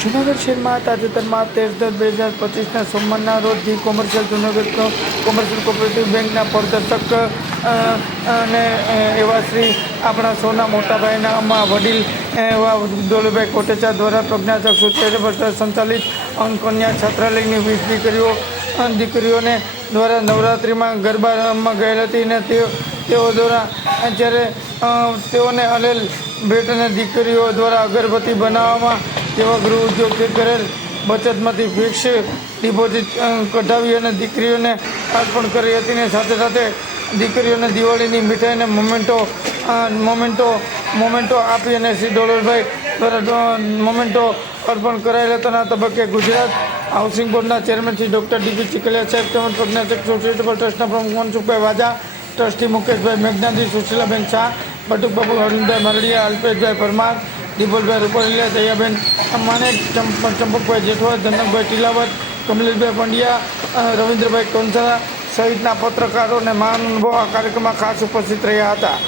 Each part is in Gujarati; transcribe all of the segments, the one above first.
જૂનાગઢ શહેરમાં તાજેતરમાં 13/10/2025ના સોમવારના રોજ the commercial Junagadh commercial cooperative બેંકના પ્રદર્શક અને એવા શ્રી આપણા સૌના મોટાભાઈના વડીલ એવા દોલભાઈ કોટેચા દ્વારા પ્રજ્ઞાચક્ષુ ચેરિટેબલ ટ્રસ્ટ સંચાલિત કન્યા છાત્રાલયની 20 દીકરીઓને દ્વારા નવરાત્રિમાં ગરબા રમવા ગયેલ હતી અને તેઓ દ્વારા જ્યારે તેઓને અલેલ ભેટ અને દીકરીઓ દ્વારા અગરબત્તી બનાવવામાં જેવા ગૃહ ઉદ્યોગ કરેલ બચતમાંથી ફિક્સ ડિપોઝિટ કઢાવી અને દીકરીઓને અર્પણ કરી હતી ને સાથે સાથે દીકરીઓને દિવાળીની મીઠાઈ અને મોમેન્ટો આપી અને શ્રી ડોલરભાઈ દ્વારા મોમેન્ટો અર્પણ કરાયેલ હતા. આ તબક્કે ગુજરાત હાઉસિંગ બોર્ડના ચેરમેન શ્રી ડૉક્ટર ડીપી ચીકલિયા સાહેબ તેમજ પ્રજ્ઞાચક્ષુ ચેરિટેબલ ટ્રસ્ટના પ્રમુખ મનસુખભાઈ વાજા, ટ્રસ્ટી મુકેશભાઈ મેઘનાજી, સુશીલાબેન શાહ, બટુકબાબુ અરવિંદભાઈ મરડિયા, અલ્પેશભાઈ પરમાર, દીપલભાઈ રૂપાણીયા, દયાબેન માનેક, ચંપકભાઈ જેઠવા, જનકભાઈ ટીલાવત, કમલેશભાઈ પંડ્યા, રવિન્દ્રભાઈ કંસારા સહિતના પત્રકારો અને મહાનુભાવો આ કાર્યક્રમમાં ખાસ ઉપસ્થિત રહ્યા હતા.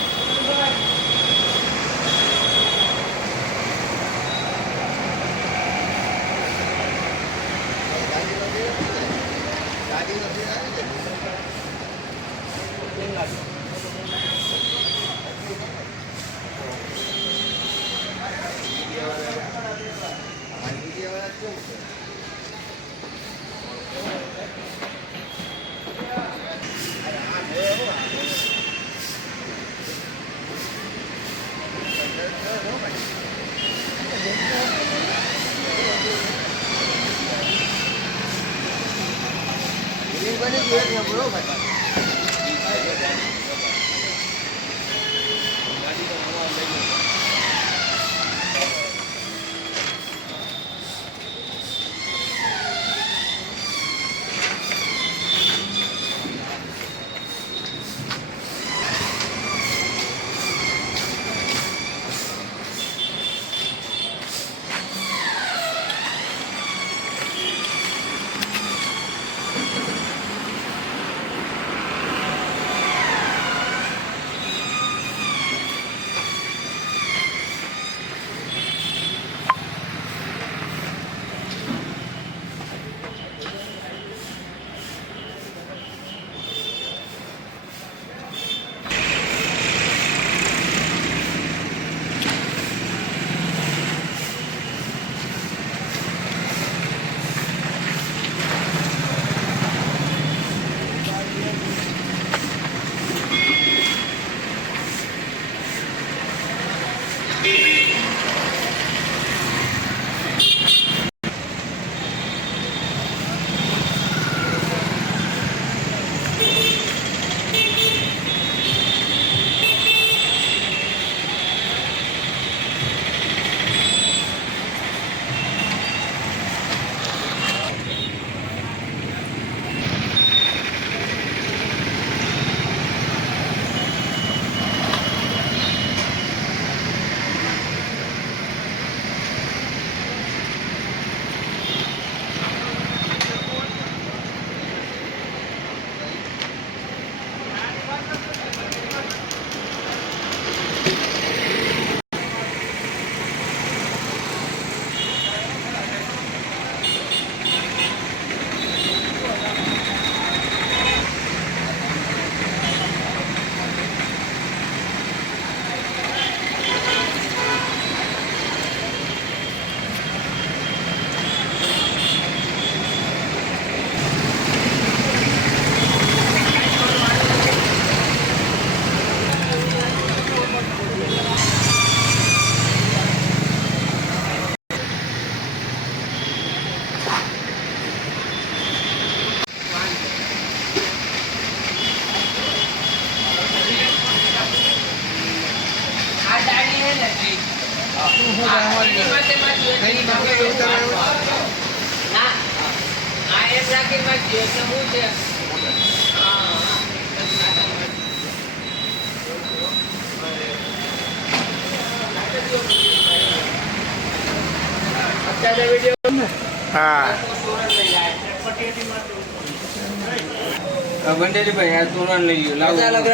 बंडेरी भाई यार तुरंत ले लियो। अच्छा लग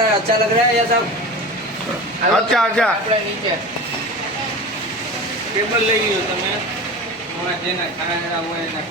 रहा है या साहब? अच्छा नीचे टेबल ले लियो तमे। જેના ખાના હોય એના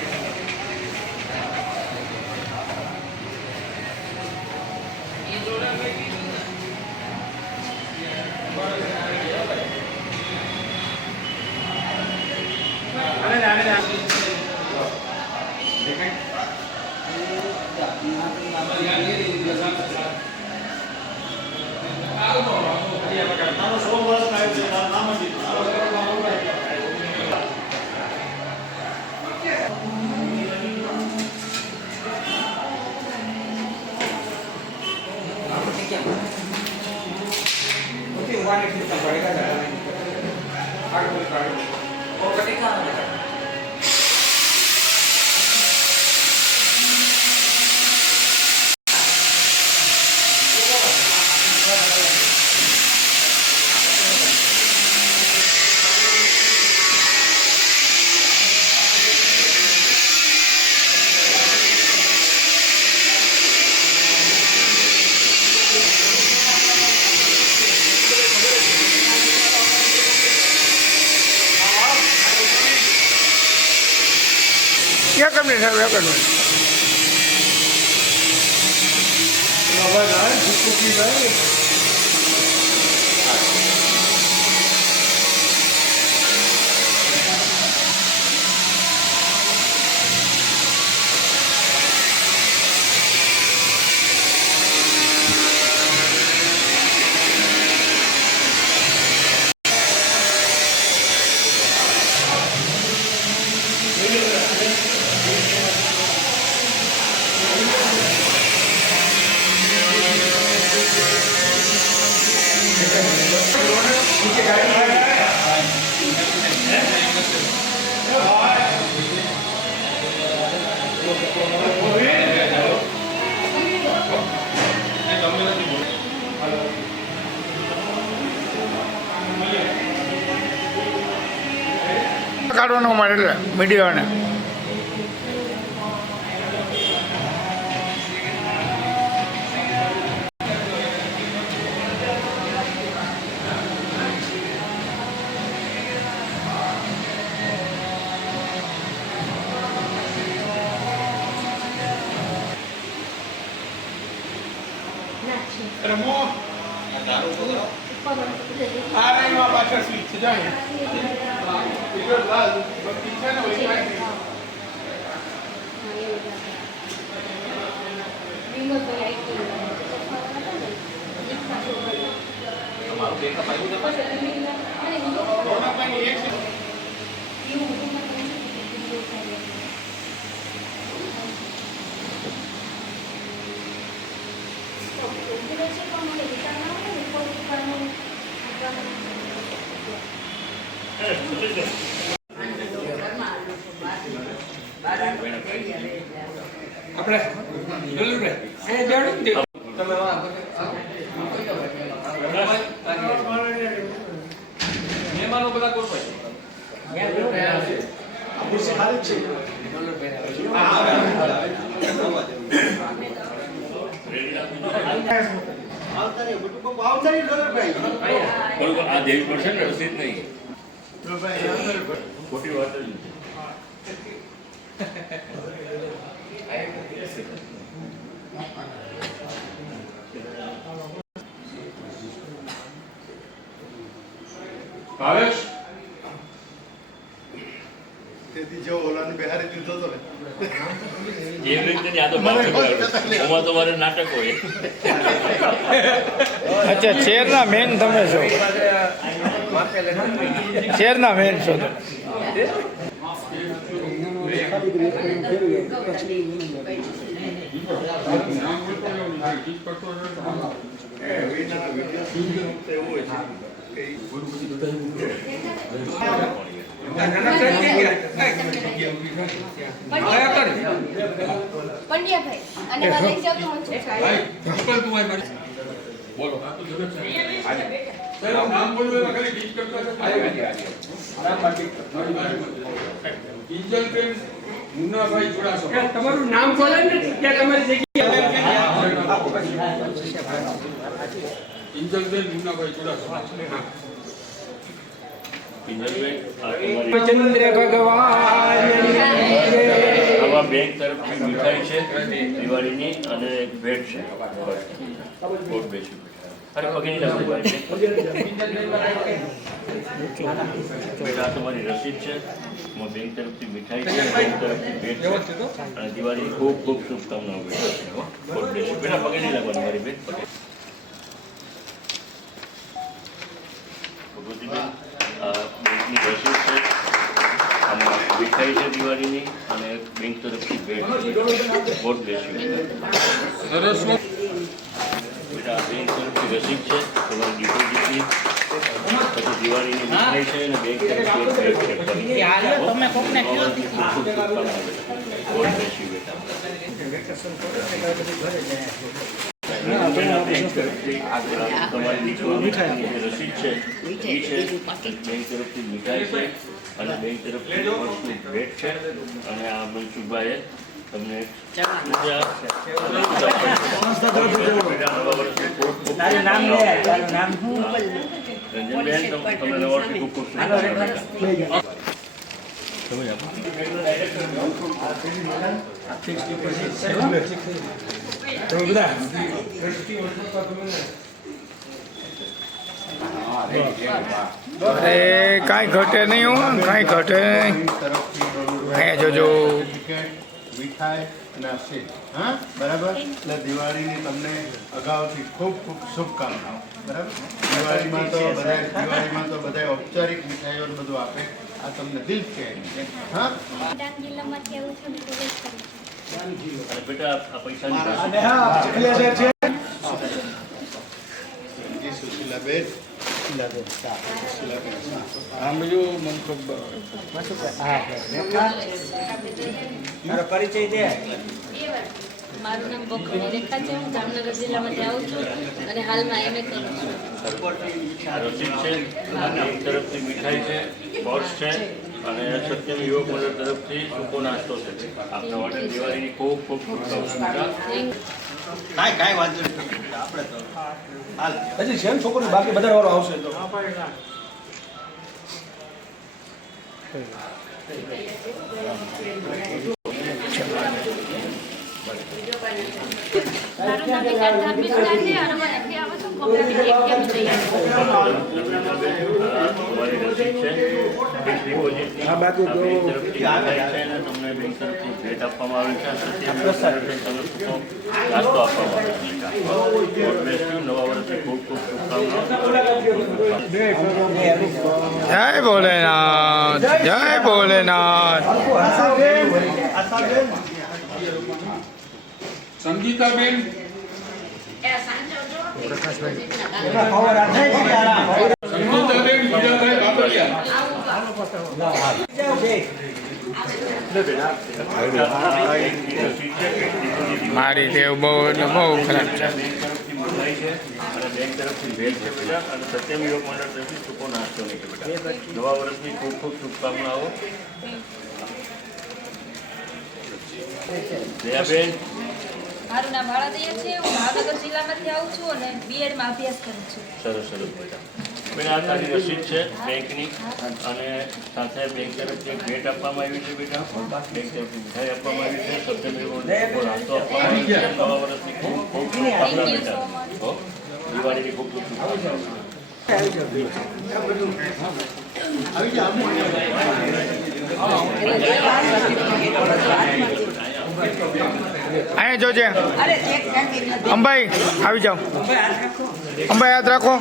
क्या करने है क्या करना કાઢવાનું અમારે એટલે મીડિયાને પાછળ સ્વીચ છે જાય આપણે મહેમાનો બધા કોણ આ દેવી પડશે ને રસીદ નહીં ખોટી વાત જ નથી. ભાવેશ તેથી જો ઓલાને બિહારી દીધો તો ને એવી રીતે નહીં, આ તો નાટક વાળું. આમાં તો મારે નાટક હોય. અચ્છા શેરના મેન તમે છો શેરના મેન છો તમે પંડ્યાભાઈ અને લઈ જાવ તો મનસુખ બોલો નામ બોલવું એમાં ખાલી ડીચ કરતા કિંજલબેન મુન્નાભાઈ ચુડાસમા. તમારું નામ બોલે ને ત્યાં તમારી જગ્યા કિંજલબેન મુન્નાભાઈ ચુડાસમા. પિંજલબેન, આ તમારી ચંદ્ર ભગવાન આમાં બેંક તરફથી મીઠાઈ છે દિવાળીની અને એક ભેટ છે. કોટ બેસ્યું. અરે પગે નહીં લાગવું મારી બેટા, તમારી રસીદ છે. એમાં બેંક તરફથી મીઠાઈ છે, બેંક તરફથી ભેટ છે અને દિવાળીની ખૂબ ખૂબ શુભકામનાઓ બેટા. કોટ બેસ્યું. બેટા પગે નહીં લાગવાની મારી બેન. ભગવતીબેન, આ બેંકની રસીદ છે, આમાં મીઠાઈ છે દિવાળીની અને બેંક તરફથી ભેટ છે. કોટ બેસ્યું. બેટા બેંક તરફથી રસીદ છે, તમારી ડિપોઝિટની, પછી દિવાળીની મીઠાઈ છે અને બેંક તરફથી એક ભેટ છે. તમે કોકને કયો તમારી રસીદ છે એ છે, બેંક તરફથી મીઠાઈ છે અને બેંક તરફથી ભેટ છે અને આ મનસુખભાઈએ તમને રંજનબેન, તમને નવા વર્ષની ખૂબ ખૂબ શુભકામનાઓ. અરે કાંઈ ઘટે નહીં, હું કાંઈ ઘટે નહીં. અહીંયા જોજો. મીઠાઈ અને રસીદ. હા, બરાબર. એટલે દિવાળીની તમને અગાઉથી ખૂબ ખૂબ શુભકામનાઓ. બરાબર. દિવાળીમાં તો બધા ઔપચારિક મીઠાઈઓ ને બધું આપે. આ તમને દિલથી આવી છે. હા, ડાંગ જિલ્લામાંથી આવું છું, કોલેજ કરું છું. અને બેટા આ પૈસાની જી સુશીલાબેન. મારું નામ બખોની રેખા છે. હું જામનગર જિલ્લામાંથી આવું છું અને હાલમાં એમએ કરું છું. રસીદ છે, બેંક તરફથી મીઠાઈ છે, પર્સ છે અને સત્યમ યુવક મંડળ તરફથી સૂકો નાસ્તો છે. આપના માટે દિવાળીની ખૂબ ખૂબ શુભકામનાઓ. કાંઈ વાંધો નહીં. આપણે તો હાલ હજી છે છોકરી બાકી બધા વાળો આવશે તો મારું નામ વિકાસ ધાર્મિક છે અને મને ત્યાં આવું છું, કોમ્પ્યુટર એક્ઝામ તૈયાર કરું છું. તમારી રસીદ છે, બેંક ડિપોઝિટની, આ બેંક તરફથી મીઠાઈ છે અને તમને બેંક તરફથી ભેટ આપવામાં આવે છે. સત્યમ યુવક મંડળ તમને સૂકો નાસ્તો આપવામાં આવે છે. God bless you. નવા વર્ષની ખૂબ ખૂબ શુભકામનાઓ. જય ભોલેનાથ, જય ભોલેનાથ. સંગીતાબેન મારી દેવ બહુ ખરાબ છે. બેંક તરફથી ભેટ છે બેટા અને સત્યમ યુવક મંડળ તરફથી સૂકો નાસ્તો નહીં છે બેટા. નવા વર્ષની ખૂબ ખૂબ શુભકામનાઓ. દયાબેન, મારું નામ વાળાદૈયા છે. હું ભાવનગર જિલ્લામાંથી આવું છું અને બીએડમાં અભ્યાસ કરું છું. સરસ સરસ બેટા. બેન આ તારી રસીદ છે બેંકની અને સાથે બેંક તરફથી એક ભેટ આપવામાં આવી છે બેટા. બેંક તરફથી મીઠાઈ આપવામાં આવી છે. સત્યમ યુવક મંડળ નાસ્તો આપવામાં આવી છે. નવા વર્ષની ખૂબ ખૂબ શુભકામનાઓ બેટા. હો, દિવાળીની ખૂબ ખૂબ શુભકામનાઓ. અહીંયા જોજે. અંબાઈ આવી જાઓ. અંબાઈ યાદ રાખો.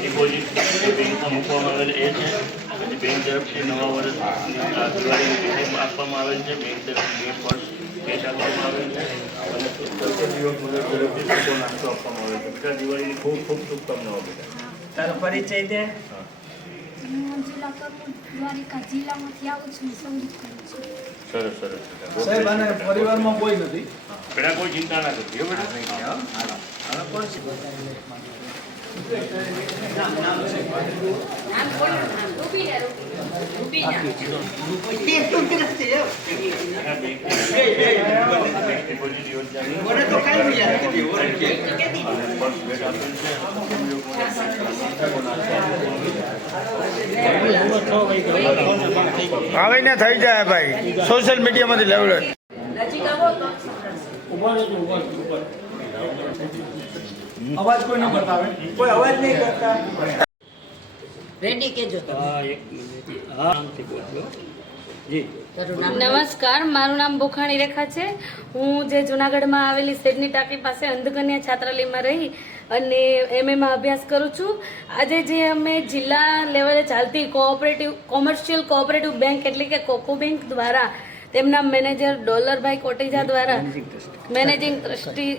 ડિપોઝિટ બેંકમાં મૂકવામાં આવેલ એ છે. પછી બેંક તરફથી નવા વર્ષ દિવાળીની મીઠાઈ આપવામાં આવેલ છે. બેંક તરફથી બે પર્સ કેશ આપવામાં આવેલ છે અને સત્યમ યુવક મંડળ તરફથી સૂકો નાસ્તો આપવામાં આવેલ છે. બેટા દિવાળીની ખૂબ ખૂબ શુભકામનાઓ બેટા. તારો પરિચય દે. હું જિલ્લા દ્વારિકા જિલ્લામાંથી આવું છું, સંગીત કરું છું. સરસ સરસ બેટા. સાહેબ આને પરિવારમાં કોઈ નથી. બેટા કોઈ ચિંતા ના કરતી હો બેટા. ડિપોઝિટ યોજનાની મને તો કાંઈ બી યાદ નથી, ઓળખ છે. અને ફર્સ્ટ ભેટ આપેલ છે. આવીને થઈ જાય ભાઈ, સોશિયલ મીડિયામાંથી લેવડે. અવાજ કોઈ ન કરતા આવે, કોઈ અવાજ નહીં કરતા. રેડી કેજો નમસ્કાર, મારું નામ બોખાણી રેખા છે. હું જે જુનાગઢમાં આવેલી સેડની ટાંકી પાસે અંધકન્યા છાત્રાલયમાં રહી અને એમએમાં અભ્યાસ કરું છું. આજે જે અમે જિલ્લા લેવલે ચાલતી કોમર્શિયલ કોઓપરેટિવ બેંક એટલે કે કોકો બેંક દ્વારા તેમના મેનેજર ડોલરભાઈ કોટેજા દ્વારા મેનેજિંગ ટ્રસ્ટી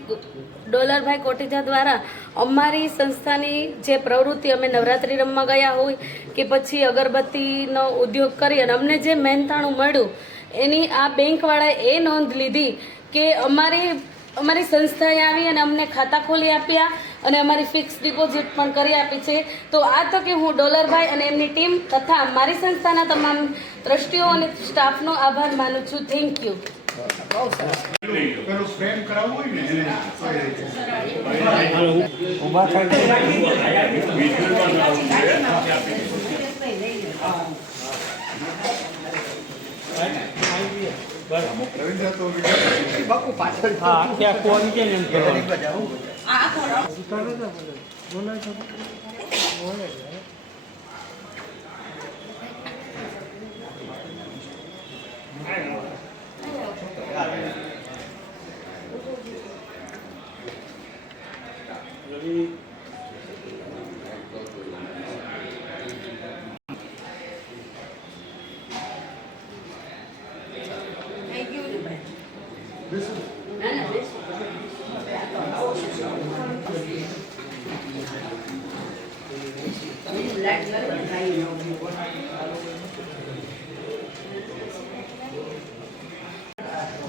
ડોલરભાઈ કોટેજા દ્વારા અમારી સંસ્થાની જે પ્રવૃત્તિ, અમે નવરાત્રિ રમવા ગયા હોય કે પછી અગરબત્તીનો ઉદ્યોગ કરી અને અમને જે મહેનતાણું મળ્યું એની આ બેંકવાળાએ એ નોંધ લીધી કે અમારી સંસ્થાએ આવી અને અમને ખાતા ખોલી આપ્યા અને અમારી ફિક્સ ડિપોઝિટ પણ કરી આપી છે. તો આ તકે હું ડોલરભાઈ અને એમની ટીમ તથા મારી સંસ્થાના તમામ ટ્રસ્ટીઓ અને સ્ટાફનો આભાર માનું છું. Thank you. પેલું ફ્રેમ કરાવવું હોય ને એને રવિન્દ્ર તો બાપુ પાછળ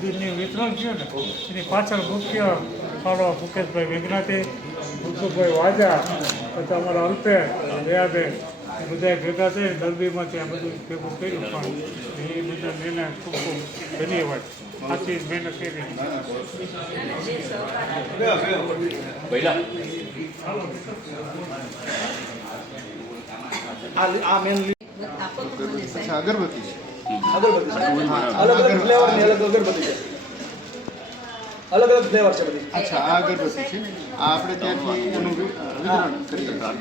બિલની વિતરણ છે ને એની પાછળ મુખ્ય ફાળો મુકેશભાઈ વિજ્ઞાતી, મુકુભાઈ વાજા, પછી અમારા અલ્પેશ દયાબેન બધા ભેગા થઈ દરબીમાંથી આ બધું ભેગું કર્યું. પણ એ બધા એને ખૂબ ખૂબ ધન્યવાદ. આથી મહેનત કરી. આ મેન અચ્છા અગરબત્તી છે. અગરબત્તી છે. અલગ અલગ ફ્લેવરની અલગ અગરબત્તી છે. અલગ અલગ ફ્લેવર છે બધી. અચ્છા આ અગરબત્તી છે. આ આપણે ત્યાંથી એનું વિતરણ કરીએ બરાબર.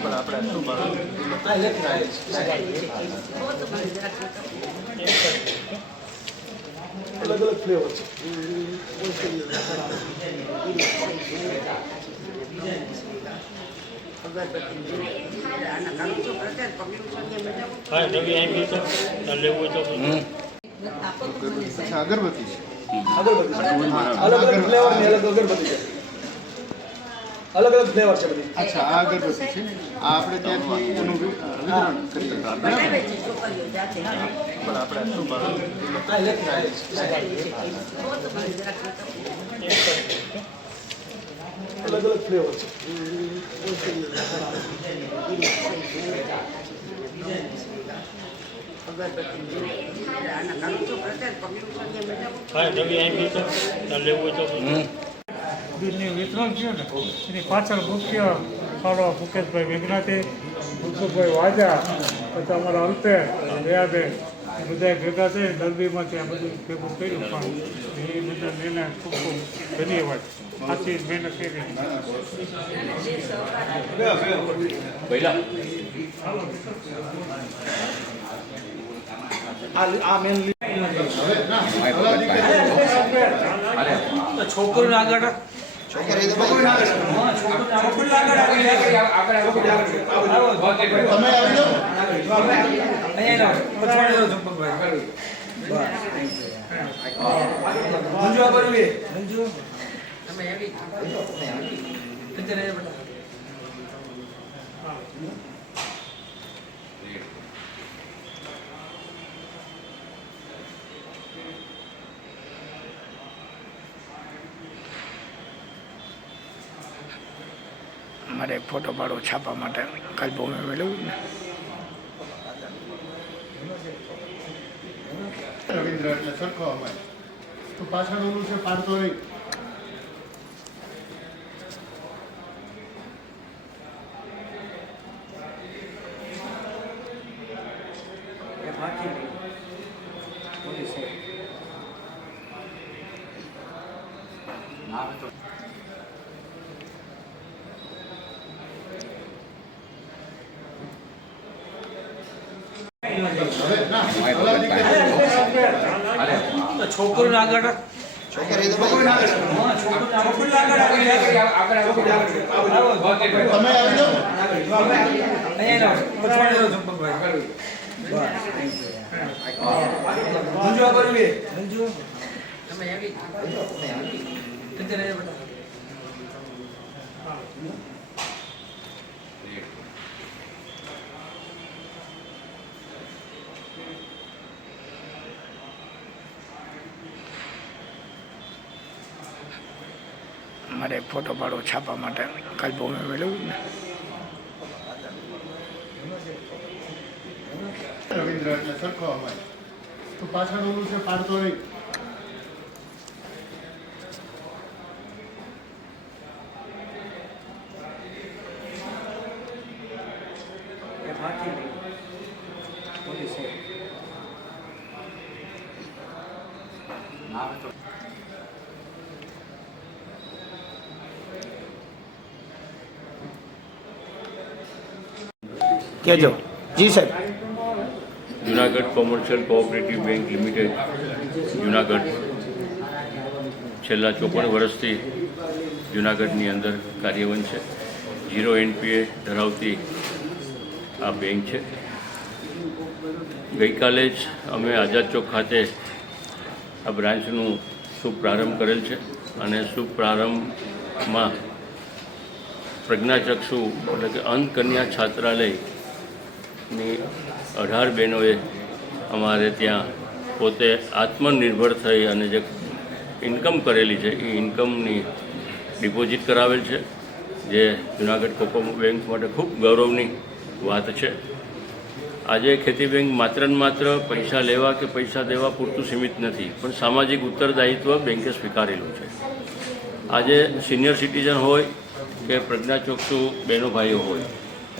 પણ આપણે શું ભાવે? આ ઇલેક્ટ્રિક અલગ અલગ ફ્લેવર છે. અચ્છા અગરબત્તી છે. અગરબત્તી છે. અલગ અલગ ફ્લેવરની અલગ અગરબત્તી છે. અલગ અલગ ફ્લેવર છે બધી. અચ્છા આ અગરબત્તી છે. આ આપણે ત્યાંથી એનું વિતરણ કરીએ બરાબર. પણ આપણે શું ભાવે? આ ઇલેક્ટ્રિક અલગ અલગ ફ્લેવર છે. બિલની વિતરણ છે ને એની પાછળ મુખ્ય ફાળો મુકેશભાઈ વિજ્ઞાતી, મુકુભાઈ વાજા, પછી અમારા અલ્પેશ દયાબેન બધા ભેગા થઈ દરબીમાંથી આ બધું ભેગું કર્યું. પણ એ બધા એને ખૂબ ખૂબ ધન્યવાદ. આથી મહેનત કરી. આ મેન છોકરીને આગળ તમે આવી જાઓ. મારે એક ફોટો પાડો છાપવા માટે કાલ બહુ મેળવ્યું ને. રવિન્દ્ર એટલે સરખો અમારે તો પાછળ ઓલું છે પાડતો નહીં. હવે ના ઓલા દીકરી છોકરીને આગળ તમે આવી જાઓ. મારે એક ફોટો પાડો છાપવા માટે કાલ બહુ મેં મેળવ્યું ને રવિન્દ્ર એટલે સરખો અવાજ. તો પાછળ ઓલું છે પાડતો નહીં. કહેજો. જી સાહેબ. Junagadh commercial cooperative bank limited Junagadh છેલ્લા 54 વર્ષથી જુનાગઢની અંદર કાર્યવત છે. 0 NPA ધરાવતી આ બેંક છે. ગઈકાલે જ અમે આઝાદ ચોક ખાતે આ બ્રાન્ચનું શુભ પ્રારંભ કરેલ છે અને શુભ પ્રારંભમાં પ્રજ્ઞાચક્ષુ એટલે કે અંધ કન્યા છાત્રાલયની 18 બહેનોએ અમારે ત્યાં પોતે આત્મનિર્ભર થઈ અને જે ઇન્કમ કરેલી છે એ ઇન્કમની ડિપોઝિટ કરાવેલ છે, જે જુનાગઢ કોકો બેંક માટે ખૂબ ગૌરવની વાત છે. આજે ખેતી બેંક માત્ર ને માત્ર પૈસા લેવા કે પૈસા દેવા પૂરતું સીમિત નથી, પણ સામાજિક ઉત્તરદાયિત્વ બેંકે સ્વીકારેલું છે. આજે સિનિયર સિટીઝન હોય કે પ્રજ્ઞાચક્ષુ બહેનો ભાઈઓ હોય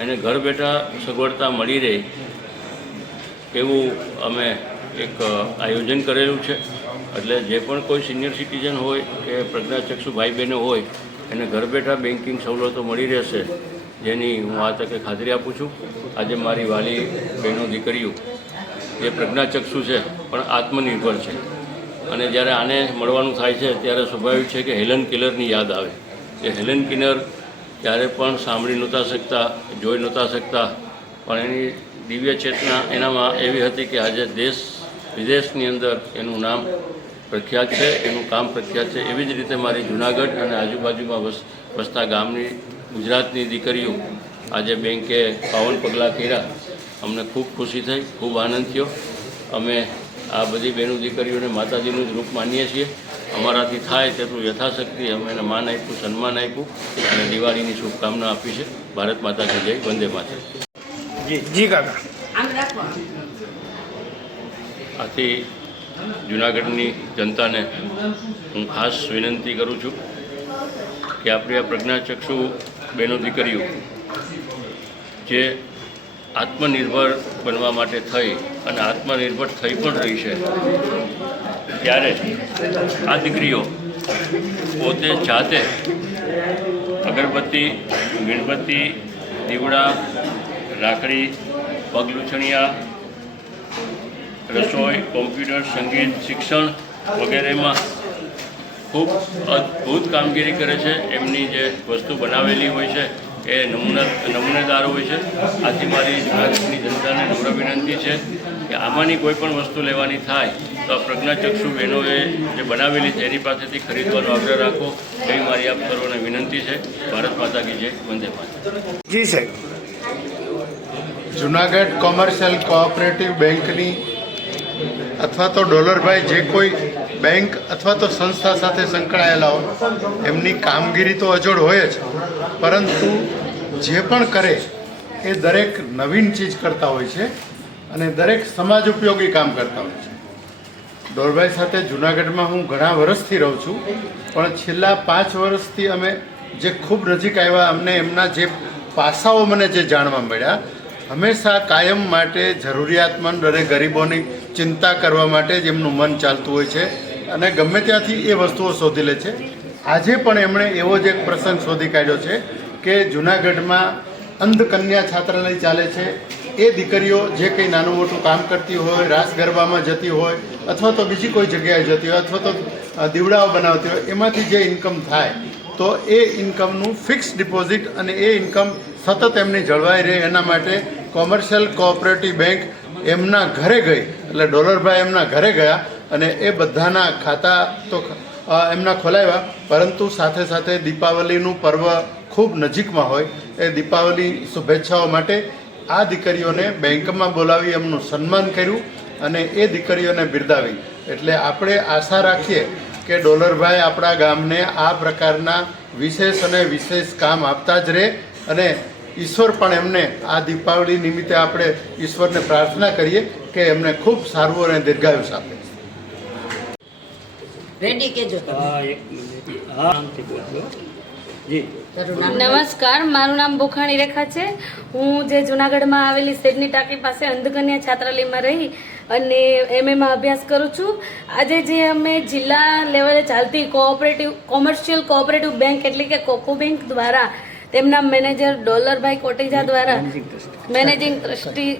એને ઘર બેઠા સગવડતા મળી રહે એવું અમે એક આયોજન કરેલું છે. એટલે જે પણ કોઈ સિનિયર સિટીઝન હોય કે પ્રજ્ઞાચક્ષુ ભાઈ બહેનો હોય એને ઘર બેઠા બેન્કિંગ સવલતો મળી રહેશે, જેની હું આ તકે ખાતરી આપું છું. આજે મારી વાલી બહેનો દીકરીઓ જે પ્રજ્ઞાચક્ષુ છે પણ આત્મનિર્ભર છે અને જ્યારે આને મળવાનું થાય છે ત્યારે સ્વાભાવિક છે કે હેલન કિલરની યાદ આવે. એ હેલન કિલર ત્યારે પણ સાંભળી નહોતા શકતા, જોઈ નહોતા શકતા, પણ એની દિવ્ય ચેતના એનામાં એવી હતી કે આજે દેશ વિદેશની અંદર એનું નામ પ્રખ્યાત છે, એનું કામ પ્રખ્યાત છે. એવી જ રીતે મારી જુનાગઢ અને આજુબાજુમાં વસતા ગામની ગુજરાતની દીકરીઓ આજે બેંકે 52 પગલાં કર્યા. અમને ખૂબ ખુશી થઈ, ખૂબ આનંદ થયો. અમે આ બધી બહેનો દીકરીઓને માતાજીનું જ રૂપ માનીએ છીએ. અમારાથી થાય તેટલું યથાશક્તિ અમે એને માન આપ્યું, સન્માન આપ્યું અને દિવાળીની શુભકામના આપી છે. ભારત માતા કી જય, વંદે માતરમ. જી કાકા. આથી જુનાગઢની જનતાને હું ખાસ વિનંતી કરું છું કે આપણી આ પ્રજ્ઞાચક્ષુ બહેનો દીકરીઓ જે આત્મનિર્ભર બનવા માટે થઈ અને આત્મનિર્ભર થઈ પણ રહી છે, ત્યારે આ દીકરીઓ પોતે જાતે અગરબત્તી, મીણબત્તી, દીવડા, રાખડી, પગલૂછણિયા, રસોઈ, કોમ્પ્યુટર, સંગીત, શિક્ષણ વગેરેમાં ખૂબ અદ્ભુત કામગીરી કરે છે. એમની જે વસ્તુ બનાવેલી હોય છે એ નમૂનેદાર હોય છે. આથી મારી જુનાગઢની જનતાને નમ્ર વિનંતી છે કે આમાંની કોઈ પણ વસ્તુ લેવાની થાય તો આ પ્રજ્ઞાચક્ષુ બહેનોએ જે બનાવેલી છે એની પાસેથી ખરીદવાનો આગ્રહ રાખો એવી મારી આપ સર્વોને વિનંતી છે. ભારત માતા કી જય, વંદે માતરમ. જી સાહેબ. જુનાગઢ કોમર્શિયલ કોઓપરેટિવ બેંકની અથવા તો ડોલરભાઈ જે કોઈ બેંક અથવા તો સંસ્થા સાથે સંકળાયેલા હોય એમની કામગીરી તો અજોડ હોય જ, પરંતુ જે પણ કરે એ દરેક નવીન ચીજ કરતા હોય છે અને દરેક સમાજ ઉપયોગી કામ કરતા હોય છે. ડોલભાઈ સાથે જુનાગઢમાં હું ઘણા વર્ષથી રહું છું, પણ છેલ્લા 5 વર્ષથી અમે જે ખૂબ નજીક આવ્યા, અમને એમના જે પાસાઓ મને જે જાણવા મળ્યા, હંમેશા કાયમ માટે જરૂરિયાતમંદ અને ગરીબોની ચિંતા કરવા માટે જ એમનું મન ચાલતું હોય છે અને ગમે ત્યાંથી એ વસ્તુઓ શોધી લે છે. આજે પણ એમણે એવો જ એક પ્રસંગ શોધી કાઢ્યો છે કે જુનાગઢમાં અંધ કન્યા છાત્રાલય ચાલે છે. એ દીકરીઓ જે કંઈ નાનું મોટું કામ કરતી હોય, રાસ ગરબામાં જતી હોય અથવા તો બીજી કોઈ જગ્યાએ જતી હોય અથવા તો દીવડાઓ બનાવતી હોય, એમાંથી જે ઇન્કમ થાય તો એ ઇન્કમનું ફિક્સ ડિપોઝિટ અને એ ઇન્કમ સતત એમની જળવાઈ રહે એના માટે કોમર્શિયલ કોઓપરેટિવ બેંક એમના ઘરે ગઈ. એટલે ડોલરભાઈ એમના ઘરે ગયા અને એ બધાના ખાતા તો એમના ખોલાવ્યા, પરંતુ સાથે સાથે દીપાવલીનું પર્વ ખૂબ નજીકમાં હોય એ દીપાવલી શુભેચ્છાઓ માટે આ દીકરીઓને બેંકમાં બોલાવી એમનું સન્માન કર્યું અને એ દીકરીઓને બિરદાવી. એટલે આપણે આશા રાખીએ કે ડોલરભાઈ આપણા ગામને આ પ્રકારના વિશેષ અને વિશેષ કામ આપતા જ રહે અને ઈશ્વર પણ એમને આ દીપાવલી નિમિત્તે આપણે ઈશ્વરને પ્રાર્થના કરીએ કે એમને ખૂબ સારું અને દીર્ઘાયુષ આપે. રેડી કેજો નમસ્કાર, મારું નામ બોખાણી રેખા છે. હું જે જુનાગઢમાં આવેલી શેરની ટાંકી પાસે અંધકન્યા છાત્રાલયમાં રહી અને એમએમાં અભ્યાસ કરું છું. આજે જે અમે જિલ્લા લેવલે ચાલતી કોમર્શિયલ કોઓપરેટિવ બેંક એટલે કે કોકો બેંક દ્વારા તેમના મેનેજર ડોલરભાઈ કોટેજા દ્વારા મેનેજિંગ ટ્રસ્ટી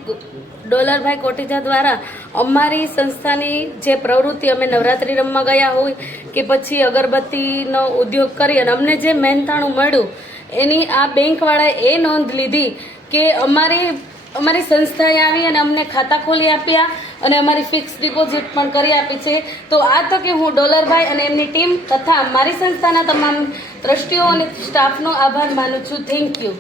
ડોલરભાઈ કોટેજા દ્વારા અમારી સંસ્થાની જે પ્રવૃત્તિ, અમે નવરાત્રિ રમવા ગયા હોય કે પછી અગરબત્તીનો ઉદ્યોગ કરી અને અમને જે મહેનતાણું મળ્યું એની આ બેંકવાળાએ એ નોંધ લીધી કે અમારી સંસ્થાએ આવી અને અમને ખાતા ખોલી આપ્યા અને અમારી ફિક્સ ડિપોઝિટ પણ કરી આપી છે. તો આ તકે હું ડોલરભાઈ અને એમની ટીમ તથા મારી સંસ્થાના તમામ ટ્રસ્ટીઓ અને સ્ટાફનો આભાર માનું છું. Thank you.